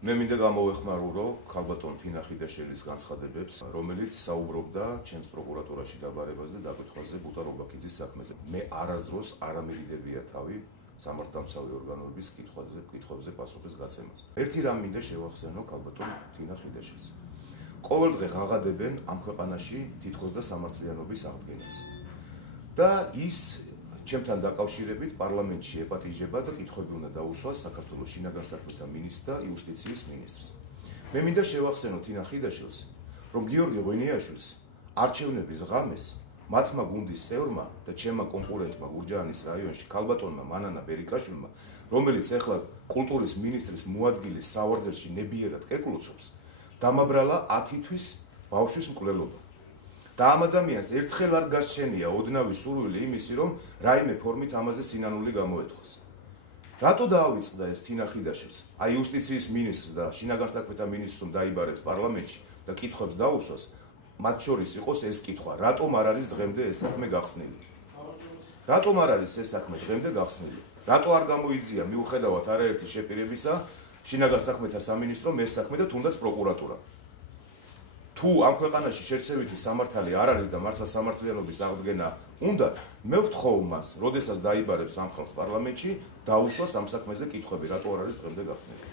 მე მინდა გამოვეხმარო, რომ ქალბატონ თინა ხიდაშელის განცხადებებს, რომელიც საუბრობდა ჩემს პროკურატურაში დაბარებას და დაკითხვაზე ბუტა რობაქიძის საქმეზე. მე არასდროს არ ამირიდებია თავი სამართალდამცავი ორგანოების კითხვებზე პასუხის გაცემას. ერთი რამ მინდა შევახსენო ქალბატონ თინა ხიდაშელს. ყოველდღე ღაღადებენ ამ ქვეყანაში თითქოს და სამართლიანობის აღდგენას. და ის ჩემთან დაკავშირებით პარლამენტში ეპატიჟება და კითხვები უნდა დაუსვას საქართველოს შინაგან საქმეთა მინისტრს და იუსტიციის მინისტრს. მე მინდა შევახსენო თინა ხიდაშელს, რომ გიორგი ღვინიაშვილს არჩევნების ღამეს მათმა გუნდის წევრმა და ჩემმა კონკურენტმა გურჯაანის რაიონში ქალბატონმა მანანა ბერიკაშვილმა, რომელიც ახლა კულტურის მინისტრის მოადგილის სავარძელში ნებიერად კეკლუცობს, დამაბრალა 10 თვის ბავშვის მკვლელობა. და ამ ადამიანს ერთხელ არ გასჩენია ოდნავი სურვილი იმისი, რომ რაიმე ფორმით ამაზე სინანული გამოეთქვას. რატო დაავიწყდა ეს თინა ხიდაშელს? აი იუსტიციის მინისტრს და შინაგან საქმეთა მინისტრს რომ დაიბარებს პარლამენტში და კითხვებს დაუსვას, მათ შორის იყოს ეს კითხვა, რატომ არ არის დღემდე ეს საქმე გახსნილი? რატომ არ არის ეს საქმე დღემდე გახსნილი? რატო არ გამოიძია მიუხედავად არაერთი შეპირებისა შინაგან საქმეთა სამინისტრომ ეს საქმე და თუნდაც პროკურატურა? თუ ამ ქვეყანაში შერჩევითი სამართალი არ არის და მართლა სამართლიანობის აღდგენა უნდათ, მე ვთხოვ მას, როდესაც დაიბარებს ამ ხალხს პარლამენტში, დაუსვას ამ საქმეზე კითხვები, რატო არ არის დღემდე გახსნილი.